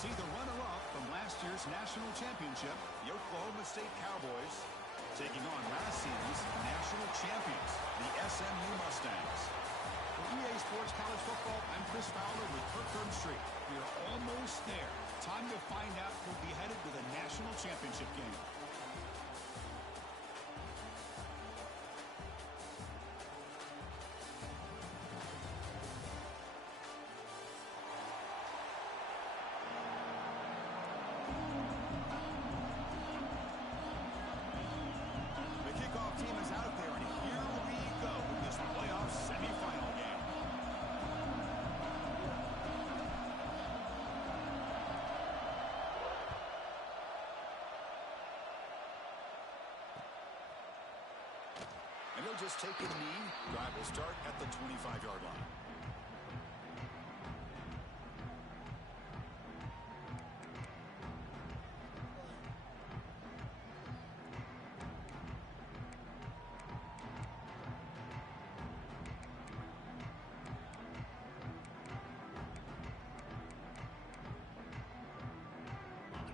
see the runner-up from last year's national championship, the Oklahoma State Cowboys, taking on last season's national champions, the SMU Mustangs. For EA Sports College Football, I'm Chris Fowler with Kirk Herbstreit. We are almost there. Time to find out who'll be headed to the national championship game. And they'll just take a knee. Drive will start at the 25-yard line.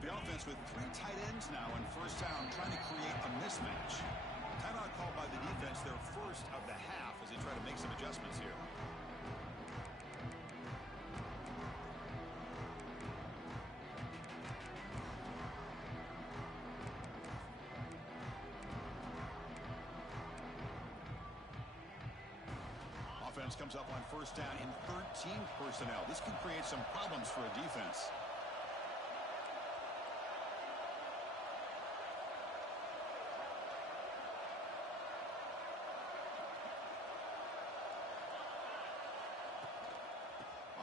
The offense with 3 tight ends now in first down, trying to create a mismatch. Timeout called by the defense, their first of the half, as they try to make some adjustments here. Offense comes up on first down in 13 personnel. This can create some problems for a defense.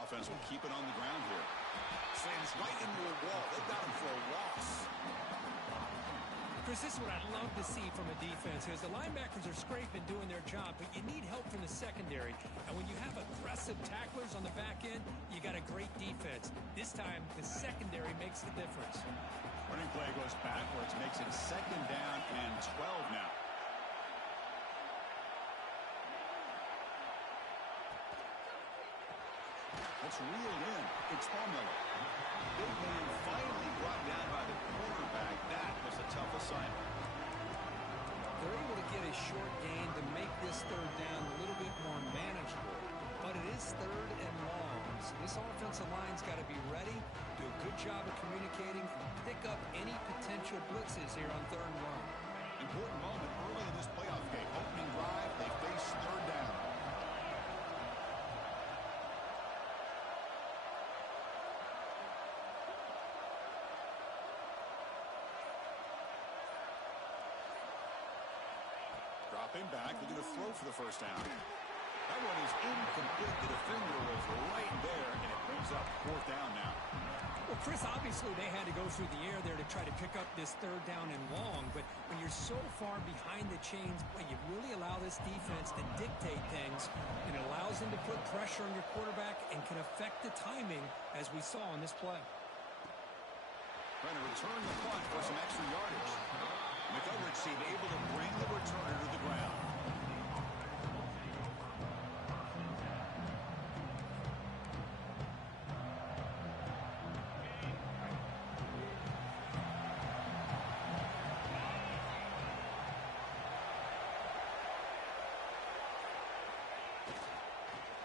Offense will keep it on the ground here. Slams right into a wall. They've got him for a loss. Chris, this is what I love to see from a defense, because the linebackers are scraping, doing their job, but you need help from the secondary. And when you have aggressive tacklers on the back end, you got a great defense. This time, the secondary makes the difference. Running play goes backwards, makes it 2nd down and 12 now. Let's reel in. It's Miller. Big man finally brought down by the quarterback. That was a tough assignment. They're able to get a short gain to make this 3rd down a little bit more manageable. But it is 3rd and long. So this offensive line's got to be ready, do a good job of communicating, and pick up any potential blitzes here on 3rd and long. Important moment early in this playoff game. Opening drive, they face 3rd down. Dropping back, looking to throw for the first down. That one is incomplete. The defender was right there, and it brings up 4th down now. Well, Chris, obviously they had to go through the air there to try to pick up this 3rd down and long, but when you're so far behind the chains, boy, you really allow this defense to dictate things, and it allows them to put pressure on your quarterback and can affect the timing, as we saw in this play. Trying to return the punt for some extra yardage. McElrich seemed able to bring the returner to the ground.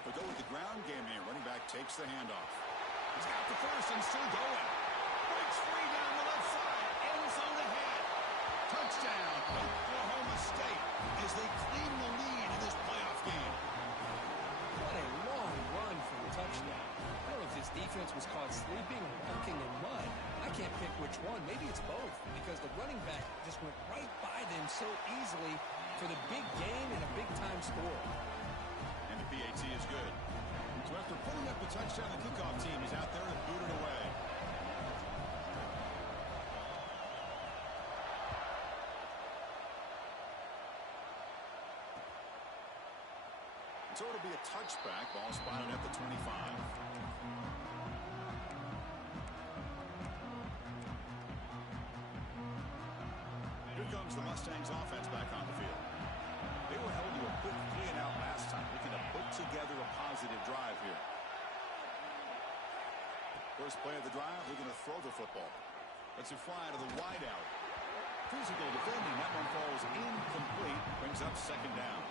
They'll go with the ground game here. Running back takes the handoff. He's got the first and still going. Breaks free down the left side. End zone ahead. Touchdown, Oklahoma State, as they claim the lead in this playoff game. What a long run for the touchdown. I don't know if this defense was caught sleeping or walking in mud. I can't pick which one. Maybe it's both, because the running back just went right by them so easily for the big gain and a big-time score. And the PAT is good. So after pulling up the touchdown, the kickoff team is out there to boot it away. So it'll be a touchback. Ball spotted at the 25. Here comes the Mustangs offense back on the field. They were held to a quick 3-and-out last time, looking to put together a positive drive here. First play of the drive, we're going to throw the football. Let's it fly to the wide out. Physical defending. That one falls incomplete. Brings up second down.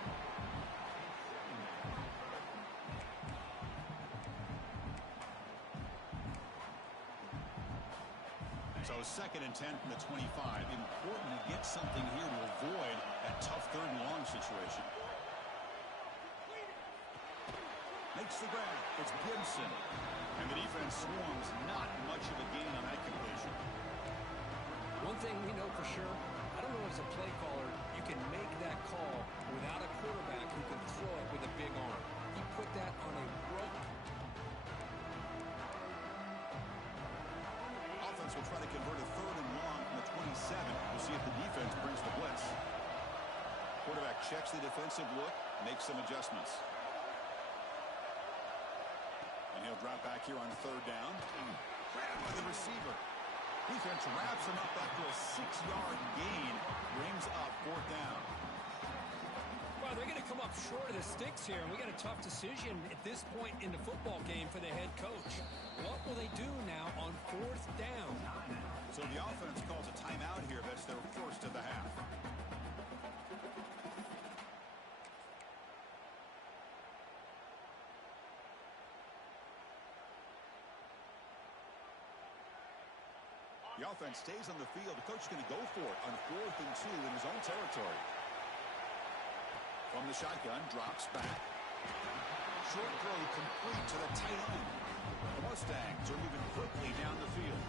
So second and 10 from the 25. Important to get something here to avoid that tough third and long situation. Makes the grab. It's Gibson. And the defense swarms. Not much of a gain on that completion. One thing we know for sure, I don't know as a play caller, you can make that call without a quarterback who can throw it with a big arm. He put that on a rope. Offense will try to convert a third and long from the 27. We'll see if the defense brings the blitz. Quarterback checks the defensive look, makes some adjustments. And he'll drop back here on third down. Grabbed by the receiver. Defense wraps him up after a 6-yard gain. Brings up fourth down. Well, they're going to come up short of the sticks here, and we got a tough decision at this point in the football game for the head coach. What will they do now on fourth down? So the offense calls a timeout here. That's their first of the half. The offense stays on the field. The coach is going to go for it on 4th and 2 in his own territory. From the shotgun, drops back. Short throw complete to the tight end. The Mustangs are moving quickly down the field.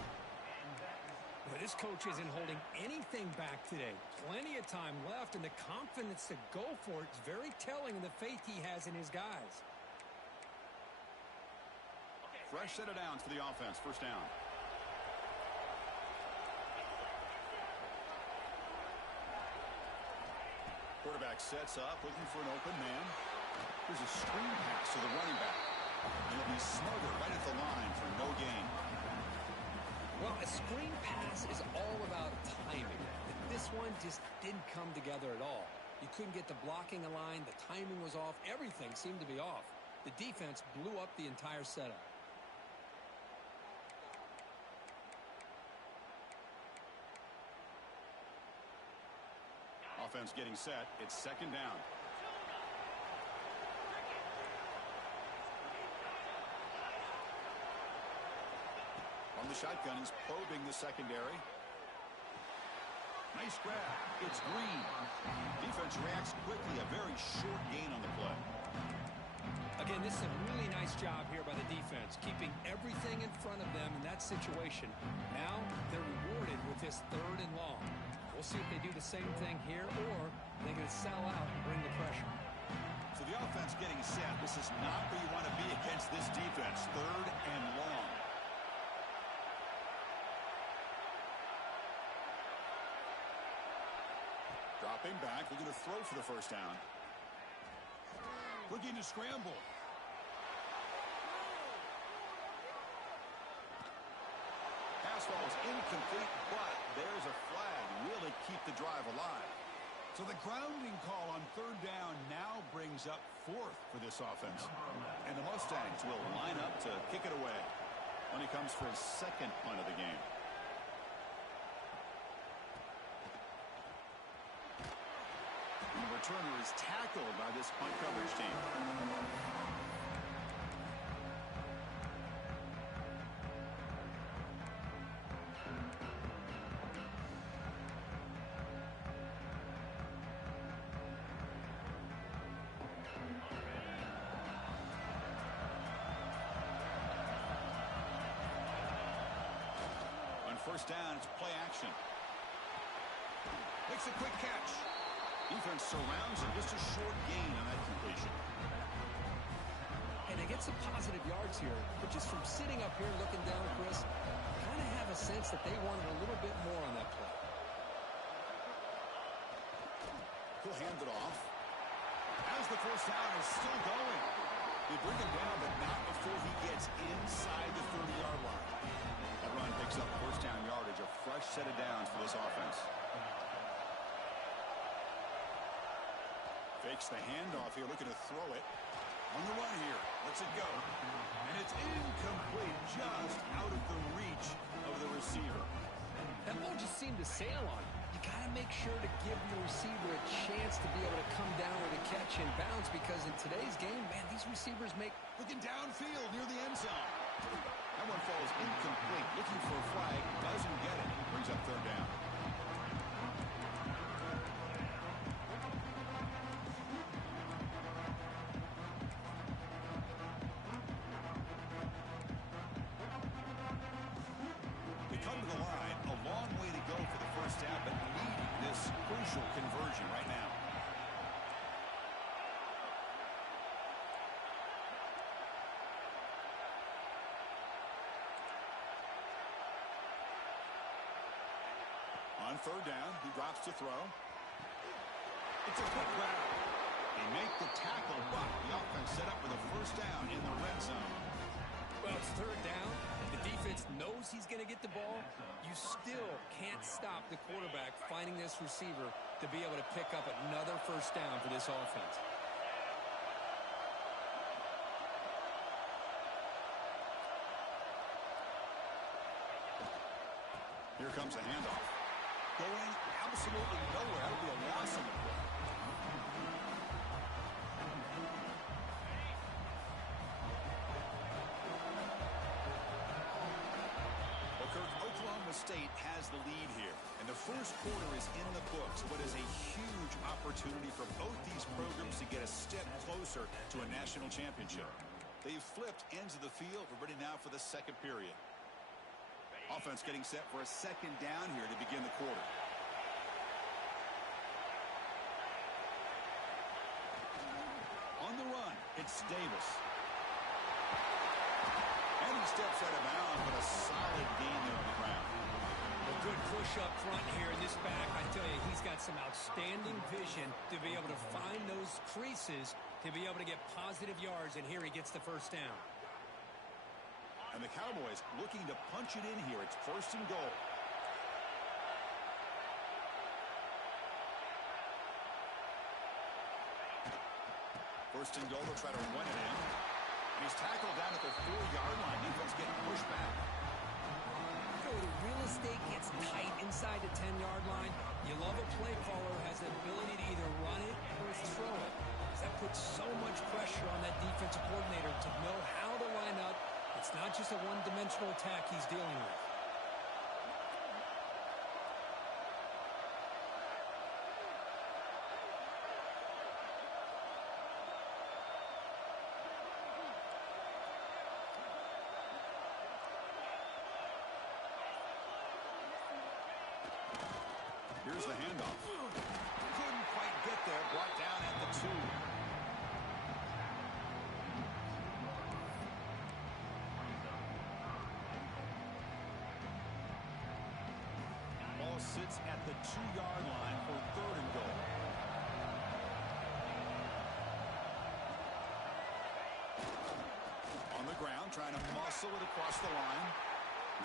Well, this coach isn't holding anything back today. Plenty of time left, and the confidence to go for it is very telling in the faith he has in his guys. Fresh set of downs for the offense. First down. Quarterback sets up, looking for an open man. Here's a screen pass to the running back. And he'll be smothered right at the line for no gain. Well, a screen pass is all about timing. But this one just didn't come together at all. You couldn't get the blocking aligned. The timing was off. Everything seemed to be off. The defense blew up the entire setup. Offense getting set. It's second down. On the shotgun, he's probing the secondary. Nice grab. It's Green. Defense reacts quickly. A very short gain on the play. Again, this is a really nice job here by the defense, keeping everything in front of them in that situation. Now they're rewarded with this third and long. We'll see if they do the same thing here, or they're going to sell out and bring the pressure. So the offense getting set. This is not where you want to be against this defense. Third and long. Dropping back. We're going to throw for the first down. Looking to scramble. Pass ball is incomplete, but there's a flag. Will it keep the drive alive? So the grounding call on third down now brings up fourth for this offense. And the Mustangs will line up to kick it away when he comes for his second punt of the game. And the returner is tackled by this punt coverage team. First down, it's play action. Makes a quick catch. Defense surrounds him. Just a short gain on that completion. And they get some positive yards here, but just from sitting up here looking down, Chris, kind of have a sense that they wanted a little bit more on that play. He'll hand it off. As the first down is still going. They bring him down, but not before he gets inside the 30-yard line. That run picks up first down yardage, a fresh set of downs for this offense. Fakes the handoff here, looking to throw it. On the run here, lets it go. And it's incomplete, just out of seem to sail on it. You got to make sure to give your receiver a chance to be able to come down with a catch and bounce, because in today's game, man, these receivers make... Looking downfield near the end zone. That one falls incomplete. Looking for a flag. Doesn't get it. Brings up third down. We come to the line. A long way to go for the first down, but needing this crucial conversion right now. On third down, he drops to throw. It's a quick grab. They make the tackle, but the offense set up with a first down in the red zone. Well, it's third down. The defense knows he's going to get the ball. You still can't stop the quarterback finding this receiver to be able to pick up another first down for this offense. Here comes a handoff. Going absolutely nowhere. That would be a loss on the play. Well, Kirk, Oklahoma State has the lead here. And the first quarter is in the books. What is a huge opportunity for both these programs to get a step closer to a national championship. They've flipped ends of the field. We're ready now for the second period. Offense getting set for a second down here to begin the quarter. On the run, it's Davis. And he steps out of bounds, but a solid gain there on the ground. A good push up front here in this back. I tell you, he's got some outstanding vision to be able to find those creases, to be able to get positive yards, and here he gets the first down. And the Cowboys looking to punch it in here. It's first and goal. First and goal, they'll try to run it in. And he's tackled down at the 4-yard line. Defense getting pushed back. You know, the real estate gets tight inside the 10-yard line. You love a play caller who has the ability to either run it or throw it. That puts so much pressure on that defensive coordinator to know how to line up. It's not just a one-dimensional attack he's dealing with. Here's the handoff. Couldn't quite get there. Brought down at the 2. Sits at the 2-yard line for third and goal. On the ground, trying to muscle it across the line.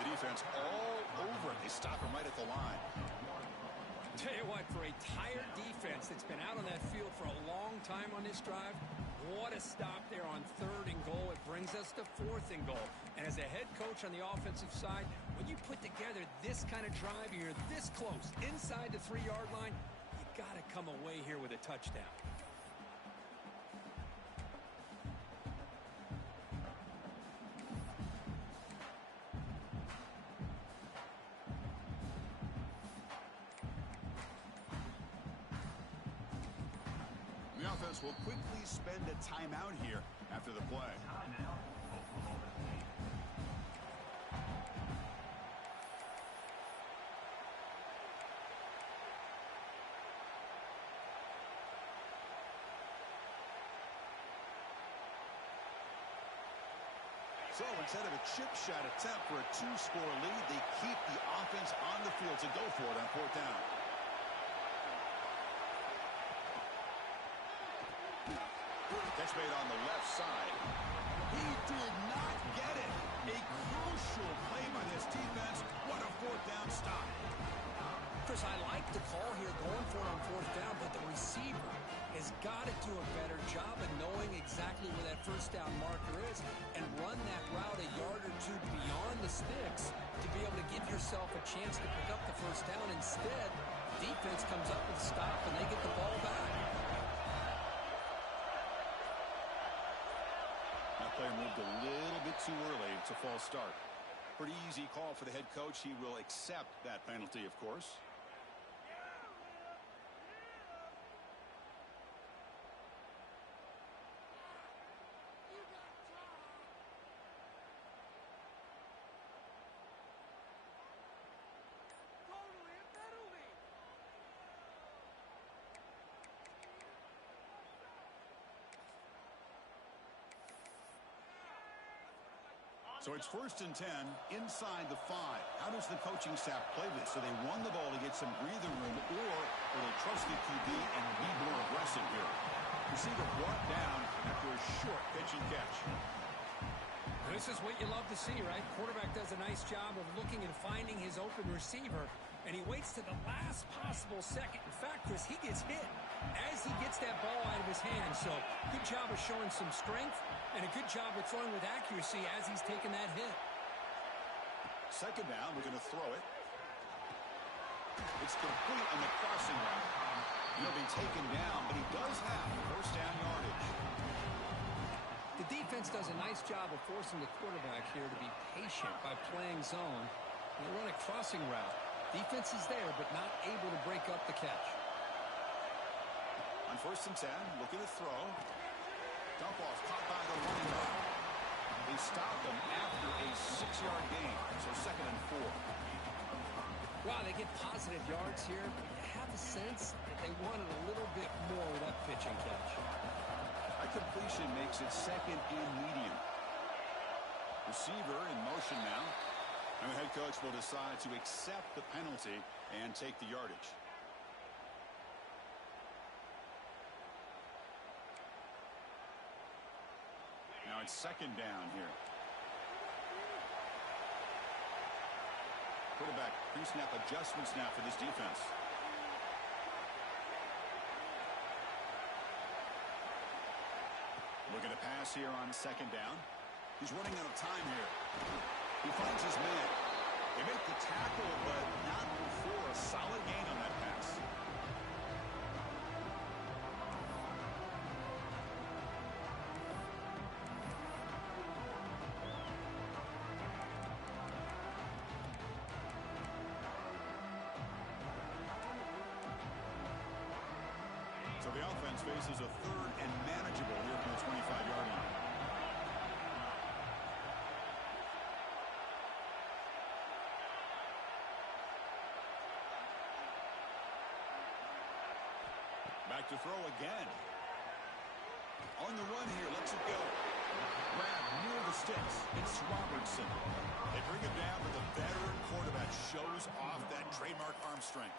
The defense all over it. They stop him right at the line. Tell you what, for a tired defense that's been out on that field for a long time on this drive, what a stop there on third and goal. It brings us to fourth and goal. And as a head coach on the offensive side, when you put together this kind of drive, you're this close inside the 3-yard line, you got to come away here with a touchdown. The offense will quickly spend a timeout here after the play. So instead of a chip shot attempt for a 2-score lead, they keep the offense on the field to go for it on fourth down. Catch made on the left side. He did not get it. A crucial play by this defense. What a fourth down stop. Chris, I like the call here going for it on fourth down, but the receiver has got to do a better job of knowing exactly where that first down marker is and run that route a yard or two beyond the sticks to be able to give yourself yourself a chance to pick up the first down. Instead, defense comes up with a stop, and they get the ball back. That player moved a little bit too early. It's a false start. Pretty easy call for the head coach. He will accept that penalty, of course. So it's 1st and 10 inside the 5. How does the coaching staff play this? So they run the ball to get some breather room, or will they trust the QB and be more aggressive here? Receiver brought down after a short pitch and catch. This is what you love to see, right? Quarterback does a nice job of looking and finding his open receiver, and he waits to the last possible second. In fact, Chris, he gets hit as he gets that ball out of his hand. So good job of showing some strength and a good job of throwing with accuracy as he's taking that hit. 2nd down, we're going to throw it. It's complete on the crossing route. He'll be taken down, but he does have 1st down yardage. The defense does a nice job of forcing the quarterback here to be patient by playing zone. They run a crossing route. Defense is there, but not able to break up the catch. On 1st and 10, looking to throw. Dump off caught by the running back. They stopped him after a 6-yard gain, so 2nd and 4. Wow, they get positive yards here, but you have a sense that they wanted a little bit more with that pitch and catch. That completion makes it 2nd and medium. Receiver in motion now. And the head coach will decide to accept the penalty and take the yardage. Now it's 2nd down here. Quarterback pre-snap adjustments now for this defense. Looking to pass here on 2nd down. He's running out of time here. He finds his man. They make the tackle, but not before a solid gain on that pass. So the offense faces a 3rd and manageable here from the 25-yard line. Back to throw again. On the run here, lets it go. Grab near the sticks. It's Robertson. They bring him down, but the veteran quarterback shows off that trademark arm strength.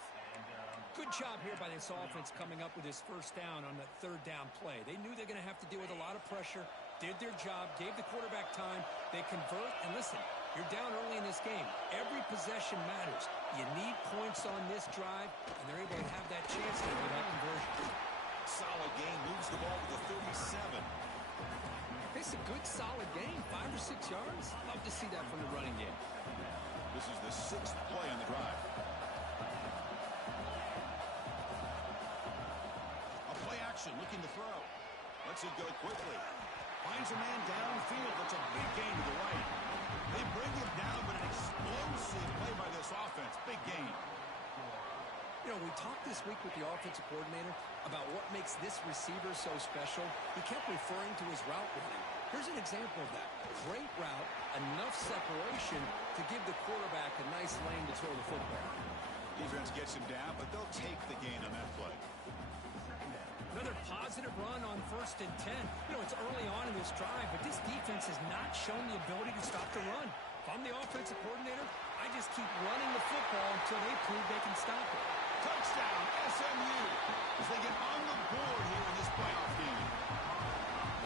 Good job here by this offense coming up with his 1st down on that 3rd down play. They knew they're going to have to deal with a lot of pressure, did their job, gave the quarterback time. They convert, and listen, you're down early in this game. Every possession matters. You need points on this drive, and they're able to have that chance to get that conversion. Solid game, moves the ball to the 37. It's a good, solid game, 5 or 6 yards. Love to see that from the running game. This is the 6th play on the drive. A play action, looking to throw. Lets it go quickly. Finds a man downfield. That's a big gain to the right. They bring him down, but an explosive play by this offense. Big gain. You know, we talked this week with the offensive coordinator about what makes this receiver so special. He kept referring to his route running. Here's an example of that. Great route, enough separation to give the quarterback a nice lane to throw the football. Defense gets him down, but they'll take the gain on that play. Another positive run on 1st and 10. You know, it's early on in this drive, but this defense has not shown the ability to stop the run. If I'm the offensive coordinator, I just keep running the football until they prove they can stop it. Touchdown, SMU, as they get on the board here in this playoff game.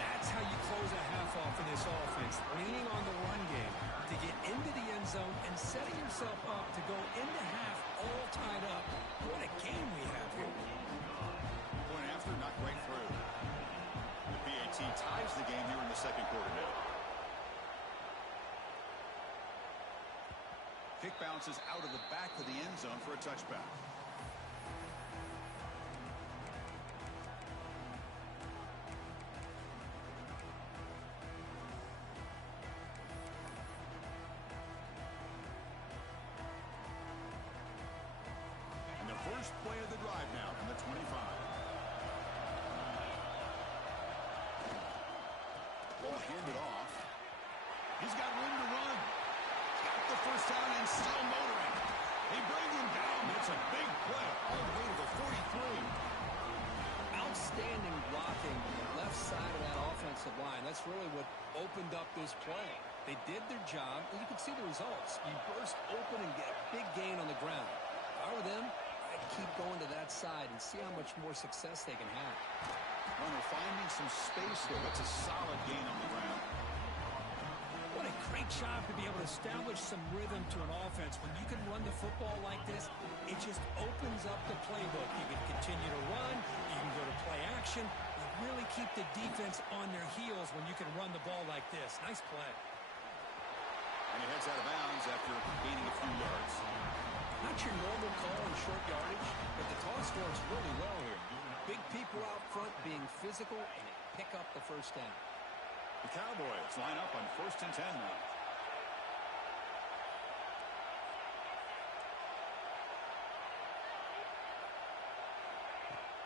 That's how you close a half off in this offense, leaning on the run game to get into the end zone and setting yourself up to go into half all tied up. What a game we have here. Point after, not quite through. The PAT ties the game here in the 2nd quarter now. Kick bounces out of the back of the end zone for a touchback. And the first play of the drive now from the 25. Ball handed off. He's got room to run. Got the first down and still motoring. They bring him down. It's a big play all the way to the 43. Outstanding blocking on the left side of that offensive line. That's really what opened up this play. They did their job, and you can see the results. You burst open and get a big gain on the ground. If I were them, I'd keep going to that side and see how much more success they can have. Runner finding some space here. That's a solid gain on the ground. What a great job to be able to establish some rhythm to an offense. When you can run the football like this, it just opens up the playbook. You can continue to run. You can go to play action. You really keep the defense on their heels when you can run the ball like this. Nice play. And he heads out of bounds after gaining a few yards. Not your normal call in short yardage, but the toss works really well here. Big people out front being physical, and they pick up the first down. The Cowboys line up on 1st and 10 now.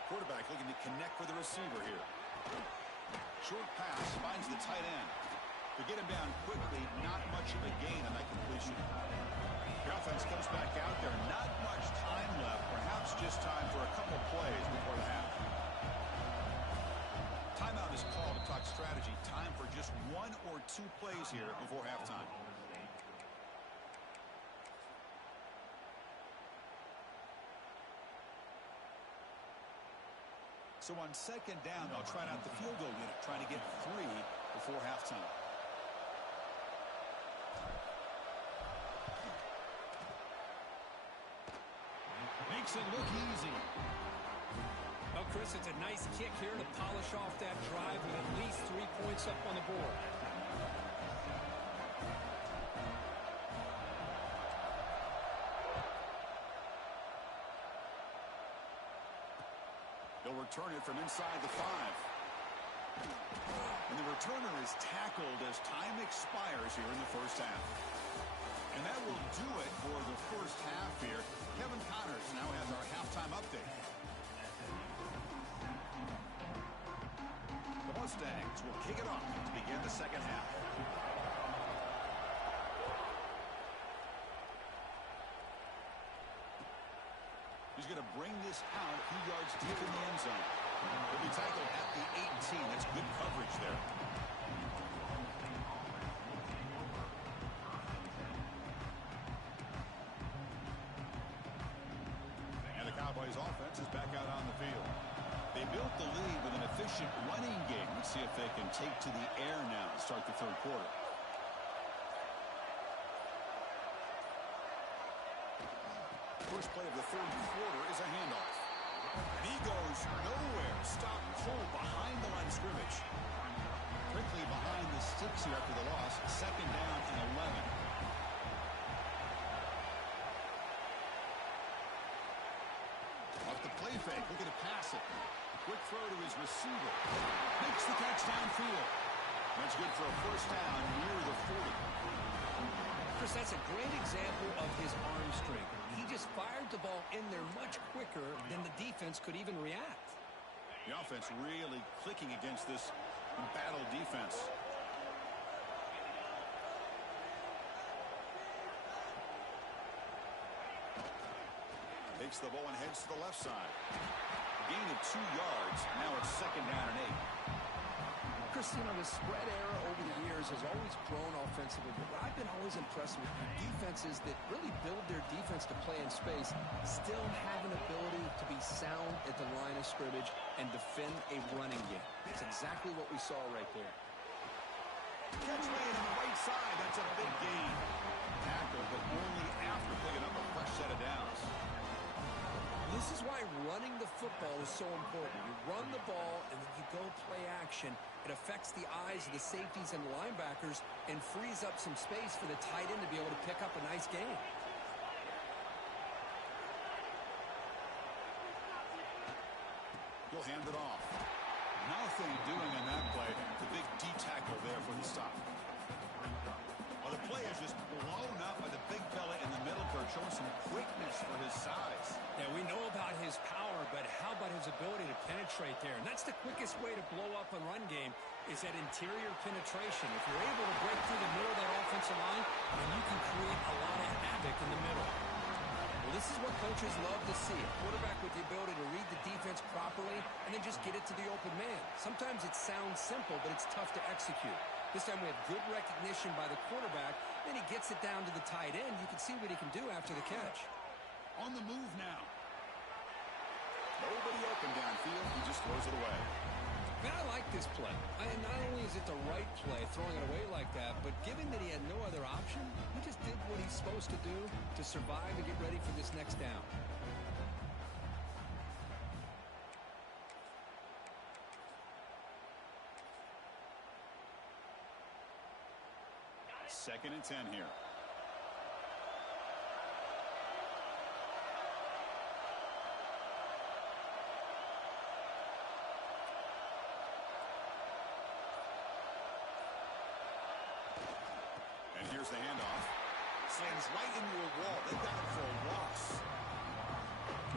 Quarterback looking to connect with the receiver here. Short pass finds the tight end. To get him down quickly, not much of a gain on that completion. The offense comes back out there. Not much time left. Perhaps just time for a couple plays before the half. Timeout is called to talk strategy. Time for just 1 or 2 plays here before halftime. So on 2nd down, they'll try out the field goal unit, trying to get 3 before halftime. Makes it look easy. Well, Chris, it's a nice kick here to polish off that drive with at least 3 points up on the board. They'll return it from inside the 5. And the returner is tackled as time expires here in the first half. And that will do it for the first half here. Kevin Connors now has our halftime update. The Mustangs will kick it off to begin the second half. He's going to bring this out a few yards deep in the end zone. He'll be tackled at the 18. That's good coverage there. And the Cowboys offense is back out on the field. They built the lead with an efficient running game. Let's see if they can take to the air now to start the 3rd quarter. First play of the 3rd quarter is a handoff. And he goes nowhere. Stop cold behind the line of scrimmage. Quickly behind the sticks here after the loss. 2nd down and 11. Off the play fake. Looking to pass it. Quick throw to his receiver. Makes the catch downfield. That's good for a first down near the 40. Chris, that's a great example of his arm strength. He just fired the ball in there much quicker than the defense could even react. The offense really clicking against this embattled defense. Takes the ball and heads to the left side. Gain of 2 yards. Now it's 2nd down and 8. Chris, you know, the spread era over the years has always grown offensively, but what I've been always impressed with defenses that really build their defense to play in space still have an ability to be sound at the line of scrimmage and defend a running game. It's exactly what we saw right there. Catch made on the right side. That's a big gain. Tackle, but only after picking up a fresh set of downs. This is why running the football is so important. You run the ball, and then you go play action. It affects the eyes of the safeties and linebackers and frees up some space for the tight end to be able to pick up a nice gain. He'll hand it off. Nothing doing in that play. The big D tackle there for the stop. Well, the play is just blown up by the big fella in the middle, Kurt, showing some quickness for his size. Yeah, we know about his power, but how about his ability to penetrate there? And that's the quickest way to blow up a run game is that interior penetration. If you're able to break through the middle of that offensive line, then you can create a lot of havoc in the middle. Well, this is what coaches love to see. A quarterback with the ability to read the defense properly and then just get it to the open man. Sometimes it sounds simple, but it's tough to execute. This time we have good recognition by the quarterback. Then he gets it down to the tight end. You can see what he can do after the catch. On the move now. Nobody open downfield. He just throws it away. Man, I like this play. And not only is it the right play, throwing it away like that, but given that he had no other option, he just did what he's supposed to do to survive and get ready for this next down. Second and 10 here. And here's the handoff. Slams right into a wall. They got him for a loss.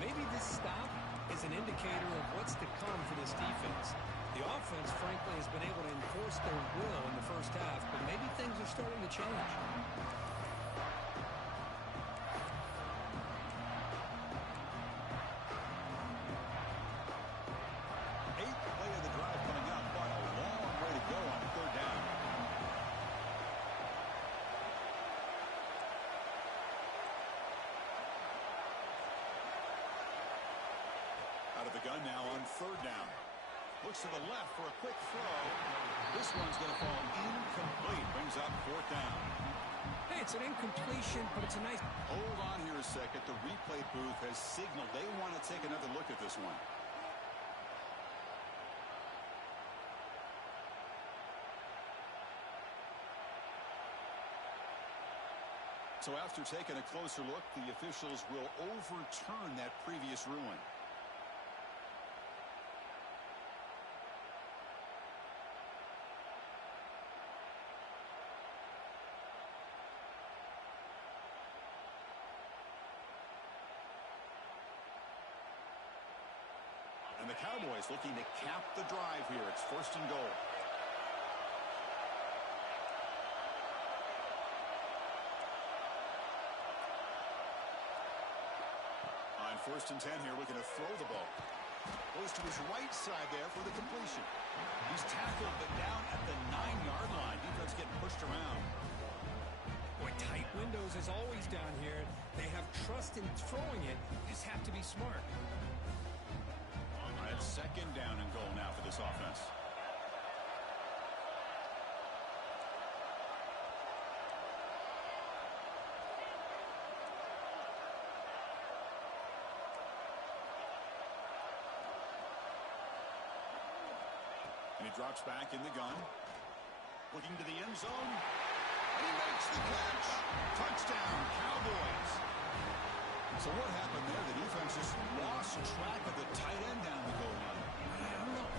Maybe this stop is an indicator of what's to come for this defense. The offense, frankly, has been able to enforce their will in the first half, but maybe things are starting to change. Eighth play of the drive coming up, but a long way to go on third down. Out of the gun now on third down. Looks to the left for a quick throw. This one's going to fall incomplete. Brings up fourth down. Hey, it's an incompletion, but it's a nice... Hold on here a second. The replay booth has signaled they want to take another look at this one. So after taking a closer look, the officials will overturn that previous ruling. And the Cowboys looking to cap the drive here. It's first and goal. On first and 10 here, looking to throw the ball. Goes to his right side there for the completion. He's tackled, but down at the 9-yard line. Defense getting pushed around. Boy, tight windows as always down here. They have trust in throwing it. Just have to be smart. It's second down and goal now for this offense. And he drops back in the gun. Looking to the end zone. And he makes the catch. Touchdown, Cowboys. So what happened there? The defense just lost track of the tight end down the goal line.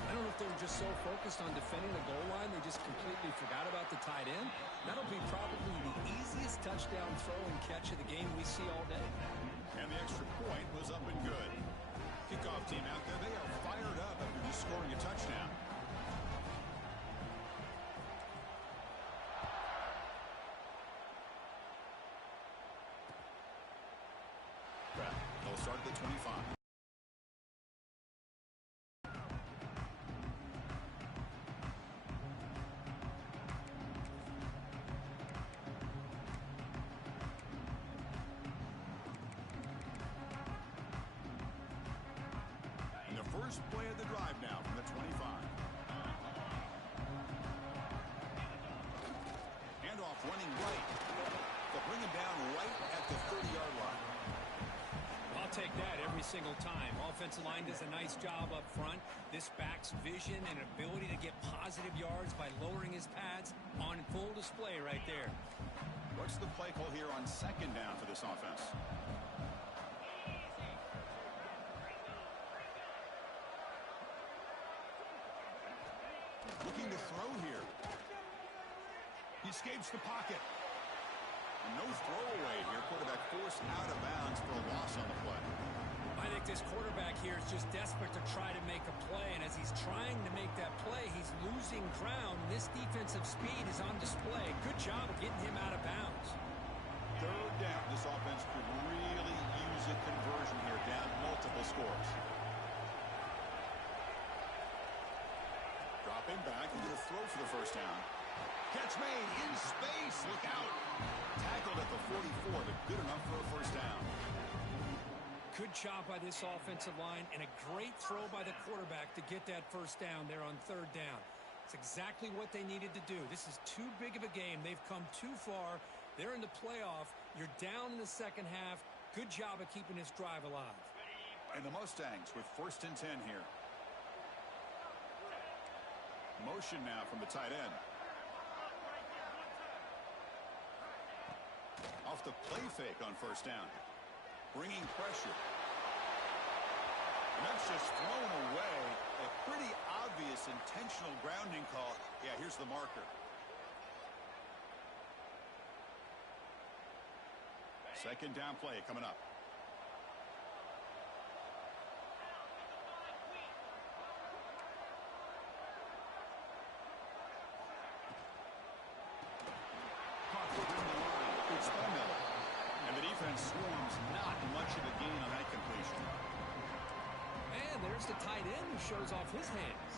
I don't know if they were just so focused on defending the goal line they just completely forgot about the tight end. That'll be probably the easiest touchdown throw and catch of the game we see all day. And the extra point was up and good. Kickoff team out there, they are fired up after just scoring a touchdown. They'll start at the 25. And the first play of the drive now from the 25. Handoff running right. They'll bring him down right at the 30-yard line. I'll take that every single time. Offensive line does a nice job up front. This back's vision and ability to get positive yards by lowering his pads on full display right there. What's the play call here on second down for this offense? He escapes the pocket. And no throwaway here. Quarterback forced out of bounds for a loss on the play. I think this quarterback here is just desperate to try to make a play, and as he's trying to make that play, he's losing ground. This defensive speed is on display. Good job of getting him out of bounds. Third down. This offense could really use a conversion here, down multiple scores. Dropping back, and going to throw for the first down. Catch made in space. Look out. Tackled at the 44, but good enough for a first down. Good job by this offensive line, and a great throw by the quarterback to get that first down there on third down. It's exactly what they needed to do. This is too big of a game. They've come too far. They're in the playoff. You're down in the second half. Good job of keeping this drive alive. And the Mustangs with 1st and 10 here. Motion now from the tight end. Off the play fake on first down. Bringing pressure. And that's just thrown away. A pretty obvious intentional grounding call. Yeah, here's the marker. Second down play coming up. Caught within the line. It's Miller. And the defense swarms, not much of a gain on that completion. And there's the tight end who shows off his hands.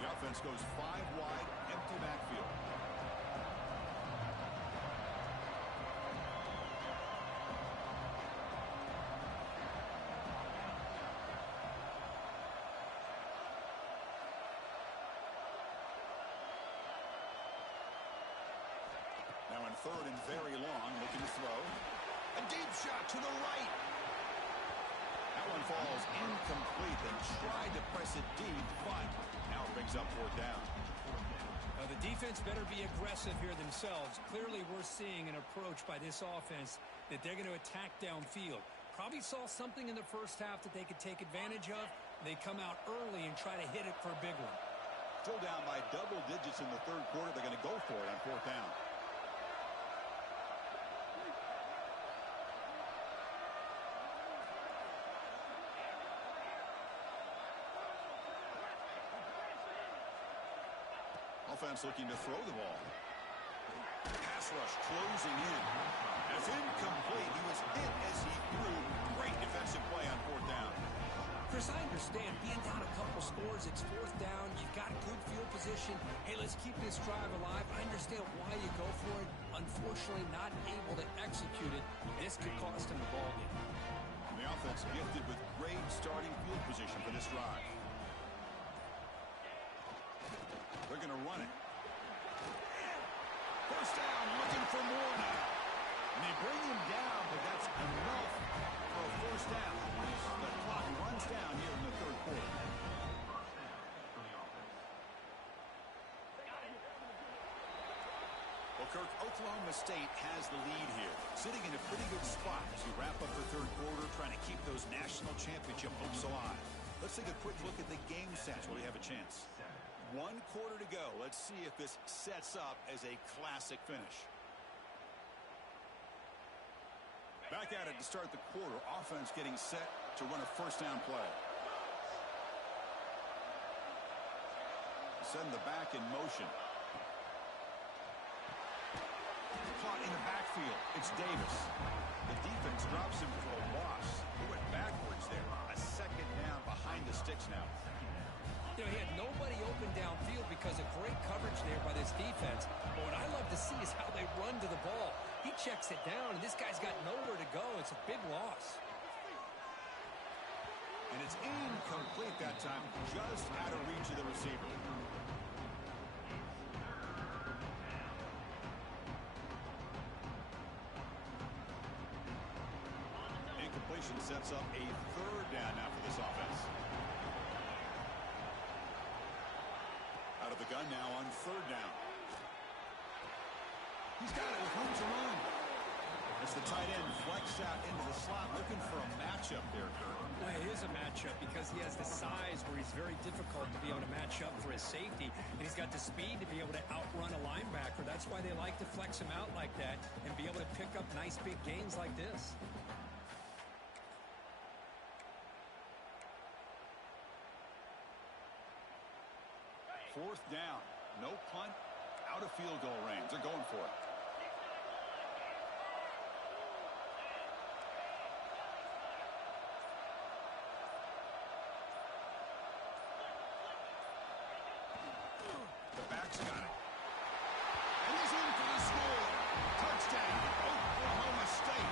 The offense goes 5 wide, empty backfield. Now in third and very long, looking to throw. A deep shot to the right. That one falls incomplete. They tried to press it deep, but now it brings up fourth down. The defense better be aggressive here themselves. Clearly we're seeing an approach by this offense that they're going to attack downfield. Probably saw something in the first half that they could take advantage of. They come out early and try to hit it for a big one. Still down by double digits in the third quarter. They're going to go for it on fourth down. Offense looking to throw the ball. Pass rush closing in. That's incomplete. He was hit as he threw. Great defensive play on fourth down. Chris, I understand being down a couple scores, it's fourth down, you've got good field position. Hey, let's keep this drive alive. I understand why you go for it. Unfortunately, not able to execute it. This could cost him the ball game. And the offense gifted with great starting field position for this drive. They're going to run it. First down, looking for more now. And they bring him down, but that's enough for a first down. The clock runs down here in the third quarter. Well, Kirk, Oklahoma State has the lead here, sitting in a pretty good spot as we wrap up the third quarter, trying to keep those national championship hopes alive. Let's take a quick look at the game stats while we have a chance. 1 quarter to go. Let's see if this sets up as a classic finish. Back at it to start the quarter. Offense getting set to run a first down play. Send the back in motion. Caught in the backfield. It's Davis. The defense drops him for a loss. He went backwards there. A second down behind the sticks now. You know, he had nobody open downfield because of great coverage there by this defense. But what I love to see is how they run to the ball. He checks it down, and this guy's got nowhere to go. It's a big loss. And it's incomplete that time, just out of reach of the receiver. Incompletion sets up a third down now for this offense. Out of the gun now on third down. He's got it with room to run. A Watch the tight end flex out into the slot, looking for a matchup there, Kurt. Well, it is a matchup because he has the size where he's very difficult to be able to match up for his safety, and he's got the speed to be able to outrun a linebacker. That's why they like to flex him out like that and be able to pick up nice big gains like this. Fourth down, no punt, out of field goal range. They're going for it. The back's got it. And he's in for the score. Touchdown, Oklahoma State.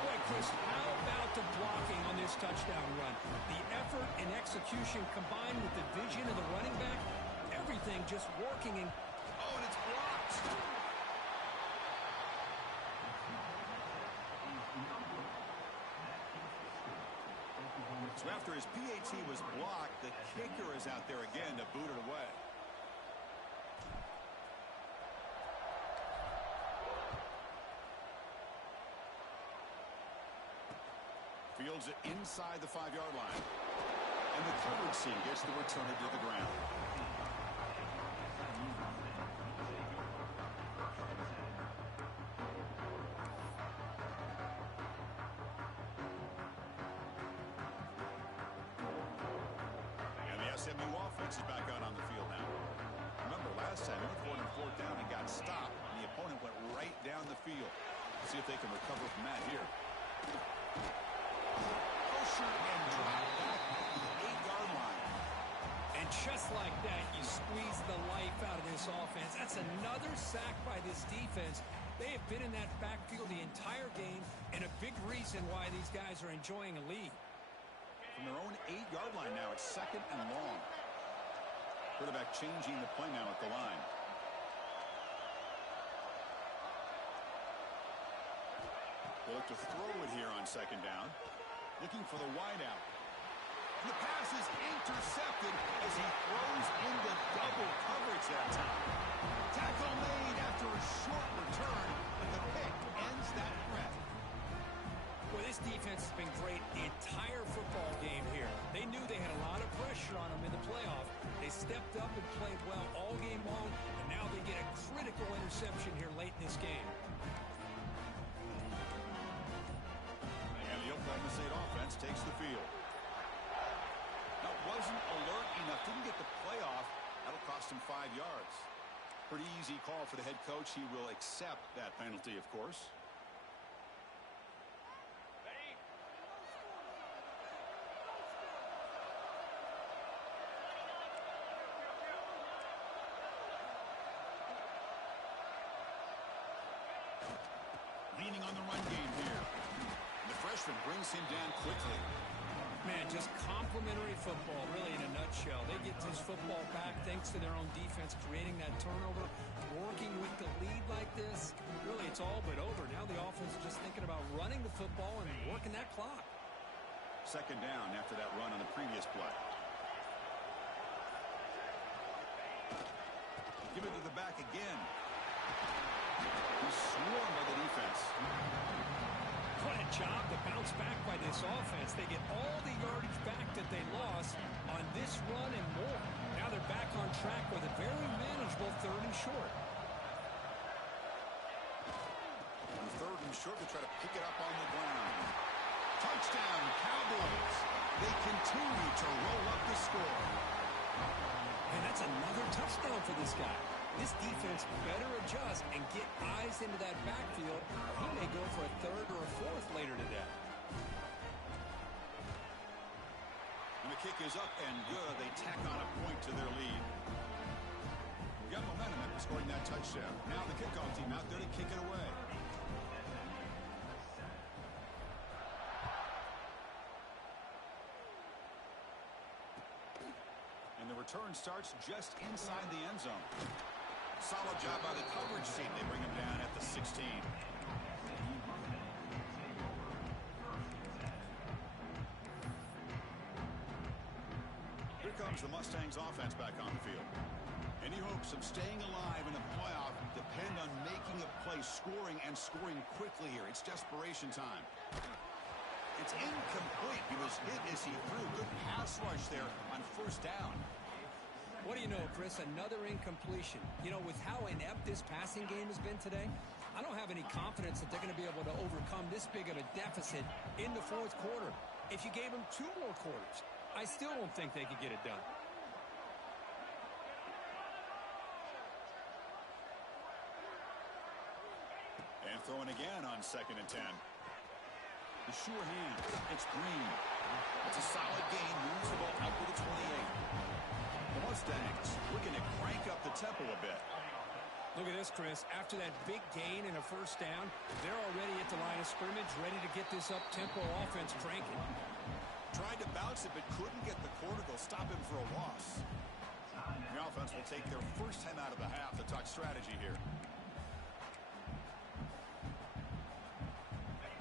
Boy, Chris, how about the blocking on this touchdown run? The effort and execution combined with the vision of the running back, everything just working. And it's blocked. So after his PAT was blocked, the kicker is out there again to boot it away. Fields it inside the 5-yard line. And the coverage team gets the returner to the ground. And the SMU offense is back out on the field now. Remember last time, they went for it on fourth down and got stopped. And the opponent went right down the field. Let's see if they can recover from that here. And drop back to the 8-yard line. And just like that, you squeeze the life out of this offense. That's another sack by this defense. They have been in that backfield the entire game, and a big reason why these guys are enjoying a lead. From their own 8-yard line now, it's second and long. Quarterback changing the play now at the line. They look to throw it here on second down. Looking for the wideout. The pass is intercepted as he throws into double coverage that time. Tackle made after a short return, and the pick ends that threat. Well, this defense has been great the entire football game here. They knew they had a lot of pressure on them in the playoff. They stepped up and played well all game long, and now they get a critical interception here late in this game. Oklahoma State offense takes the field. Now, wasn't alert enough, didn't get the playoff. That'll cost him 5 yards. Pretty easy call for the head coach. He will accept that penalty, of course. Ready? Leaning on the run game here. The freshman brings him down quickly. Man, just complimentary football, really, in a nutshell. They get this football back thanks to their own defense, creating that turnover, working with the lead like this. Really, it's all but over. Now the offense is just thinking about running the football and working that clock. Second down after that run on the previous play. Give it to the back again. He's swarmed by the defense. What a job to bounce back by this offense. They get all the yardage back that they lost on this run and more. Now they're back on track with a very manageable 3rd and short. On 3rd and short, they try to pick it up on the ground. Touchdown, Cowboys. They continue to roll up the score. And that's another touchdown for this guy. This defense better adjust and get eyes into that backfield. He may go for a 3rd or a 4th later today. And the kick is up and good. They tack on a point to their lead. We got momentum after scoring that touchdown. Now the kickoff team out there to kick it away. And the return starts just inside the end zone. Solid job by the coverage team. They bring him down at the 16. Here comes the Mustangs offense back on the field. Any hopes of staying alive in the playoff depend on making a play, scoring, and scoring quickly here. It's desperation time. It's incomplete. He was hit as he threw. Good pass rush there on first down. What do you know, Chris? Another incompletion. You know, with how inept this passing game has been today, I don't have any confidence that they're going to be able to overcome this big of a deficit in the fourth quarter. If you gave them 2 more quarters, I still don't think they could get it done. And throwing again on 2nd and 10. The sure hand. It's Green. It's a solid gain. Moves the ball out to the 28. The Mustangs looking to crank up the tempo a bit. Look at this, Chris. After that big gain and a first down, they're already at the line of scrimmage, ready to get this up-tempo offense cranking. Tried to bounce it, but couldn't get the quarter. They'll stop him for a loss. The offense will take their first time out of the half to talk strategy here.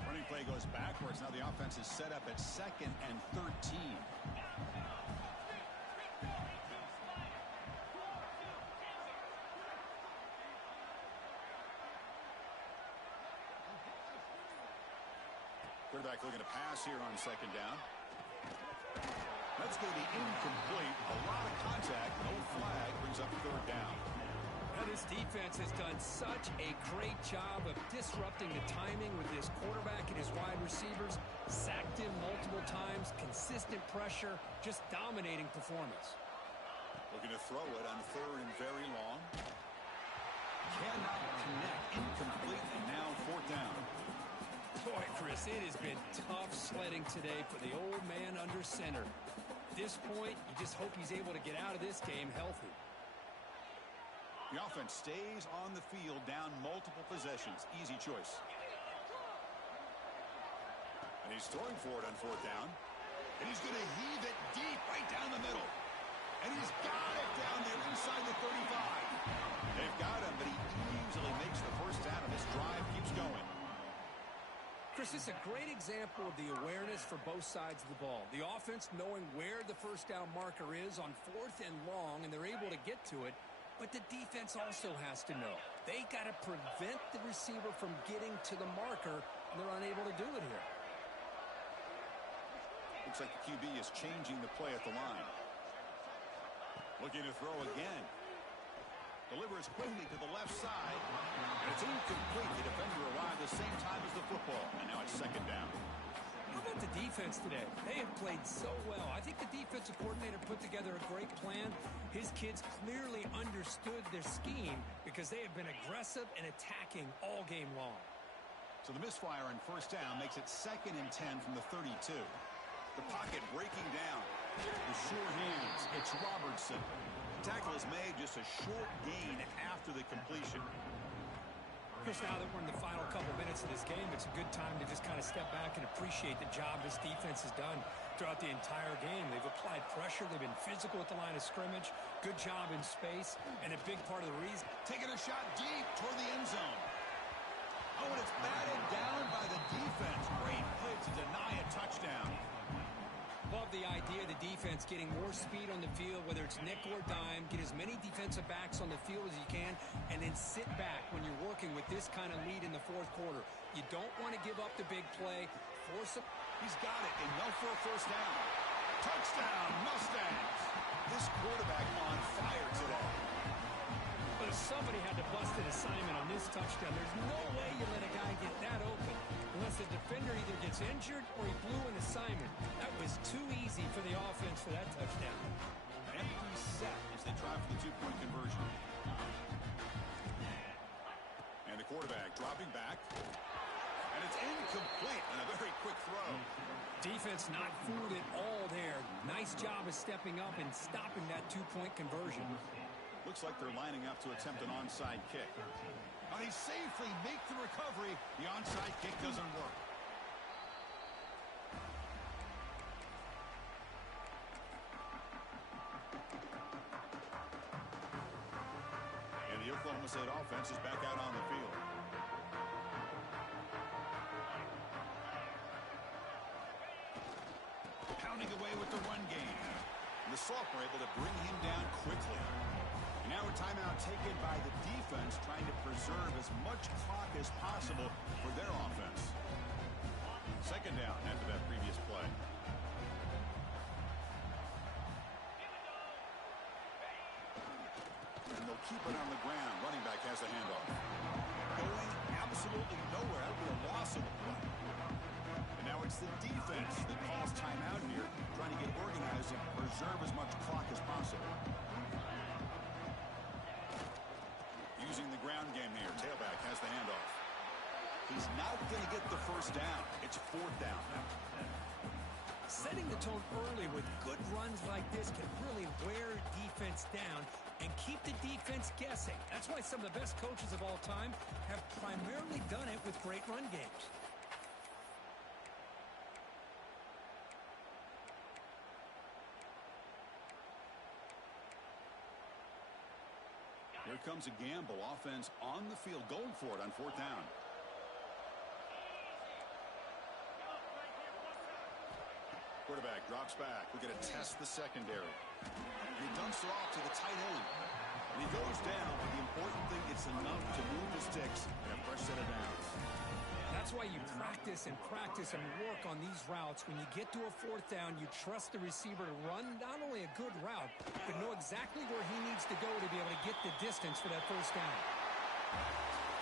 Running play goes backwards. Now the offense is set up at 2nd and 13. Quarterback looking to pass here on 2nd down. That's going to be incomplete. A lot of contact. No flag. Brings up 3rd down. Now this defense has done such a great job of disrupting the timing with his quarterback and his wide receivers. Sacked him multiple times. Consistent pressure. Just dominating performance. Looking to throw it on 3rd and very long. Cannot connect. Incomplete. And now 4th down. Boy, Chris, it has been tough sledding today for the old man under center. At this point, you just hope he's able to get out of this game healthy. The offense stays on the field, down multiple possessions. Easy choice. And he's throwing for it on 4th down. And he's going to heave it deep right down the middle. And he's got it down there inside the 35. They've got him, but he easily makes the first down, and this drive keeps going. Chris, this is a great example of the awareness for both sides of the ball. The offense knowing where the first down marker is on 4th and long, and they're able to get to it. But the defense also has to know. They got to prevent the receiver from getting to the marker, and they're unable to do it here. Looks like the QB is changing the play at the line. Looking to throw again. Delivers quickly to the left side. And it's incomplete. The defender arrived the same time as the football. And now it's 2nd down. How about the defense today? They have played so well. I think the defensive coordinator put together a great plan. His kids clearly understood their scheme because they have been aggressive and attacking all game long. So the misfire on 1st down makes it 2nd and 10 from the 32. The pocket breaking down. The sure hands. It's Robertson. The tackle is made, just a short gain after the completion. Chris, now that we're in the final couple minutes of this game, it's a good time to just kind of step back and appreciate the job this defense has done throughout the entire game. They've applied pressure. They've been physical at the line of scrimmage. Good job in space. And a big part of the reason. Taking a shot deep toward the end zone. Oh, and it's batted down by the defense. Great play to deny a touchdown. Love the idea of the defense getting more speed on the field, whether it's nickel or dime, get as many defensive backs on the field as you can, and then sit back when you're working with this kind of lead in the fourth quarter. You don't want to give up the big play. Force it. He's got it. Enough for a first down. Touchdown, Mustangs. This quarterback on fire today. But if somebody had to bust an assignment on this touchdown, there's no way you let a guy get that open unless the defender either gets injured or he blew an assignment. That was too easy for the offense for that touchdown. Empty set as they try for the two-point conversion. And the quarterback dropping back. And it's incomplete on a very quick throw. Defense not fooled at all there. Nice job of stepping up and stopping that two-point conversion. Looks like they're lining up to attempt an onside kick. Now they safely make the recovery. The onside kick doesn't work. And the Oklahoma State offense is back out on the field. Pounding away with the run game. And the Sophomore able to bring him down quickly. And now a timeout taken by the defense, trying to preserve as much clock as possible for their offense. Second down after that previous play. And they'll keep it on the ground. Running back has the handoff. Going absolutely nowhere. That'll be a loss of the play. And now it's the defense that calls timeout here, trying to get organized and preserve as much clock as possible. Using the ground game here. Tailback has the handoff. He's not going to get the first down. It's fourth down now. Setting the tone early with good runs like this can really wear defense down and keep the defense guessing. That's why some of the best coaches of all time have primarily done it with great run games. Here comes a gamble. Offense on the field, going for it on fourth down. Quarterback drops back. We're going to test the secondary. He dumps it off to the tight end. And he goes down, but the important thing, it's enough to move the sticks and a fresh set of downs. That's why you practice and work on these routes. When you get to a fourth down, you trust the receiver to run not only a good route, but know exactly where he needs to go to be able to get the distance for that first down.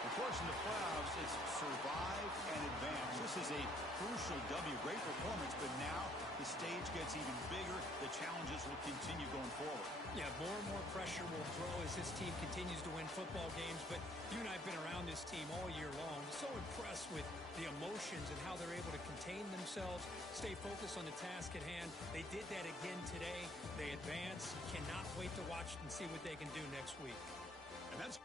Of course, in the playoffs, it's survive and advance. This is a crucial W. Great performance, but now the stage gets even bigger. The challenges will continue going forward. Yeah, more and more pressure will grow as this team continues to win football games, but you and I have been around this team all year long. So impressed with the emotions and how they're able to contain themselves, stay focused on the task at hand. They did that again today. They advance. Cannot wait to watch and see what they can do next week. And that's